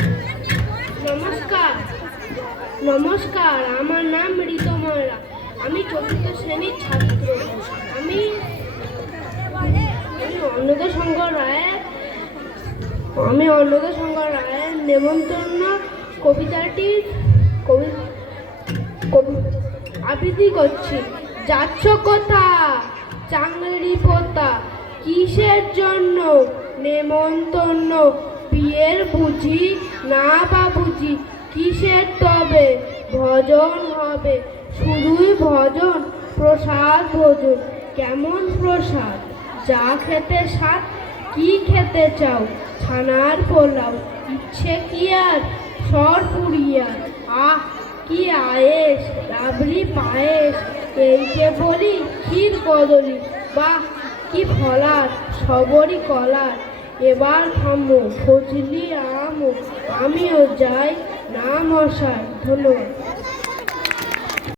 নমস্কার নমস্কার, আমার নাম ঋতময়রা। আমি চতুর্থ শ্রেণীর ছাত্র। আমি অন্নদা শঙ্কর রায়ের নেমন্তন্ন কবিতাটির আবৃত্তি করছি। যাচ্ছ কোথা চাংড়ি পোতা, কিসের জন্য নেমন্তন্ন? বিয়ের বুঝি না বাবুজি, কিসের তবে ভজন হবে? শুধুই ভজন, প্রসাদ ভোজন। কেমন প্রসাদ? যা খেতে স্বাদ। কি খেতে চাও? ছানার পোলাও। ইচ্ছে কি আর সর পুরিয়া? আহ কি আয়েস, রাবড়ি পায়েস, এই যে বলি ক্ষীর কদলি। বাহ কি ফলার, সবরি কলার। এবার থামো, ফজলি আমও। আমিও যাই না মশাই, ধন্যবাদ।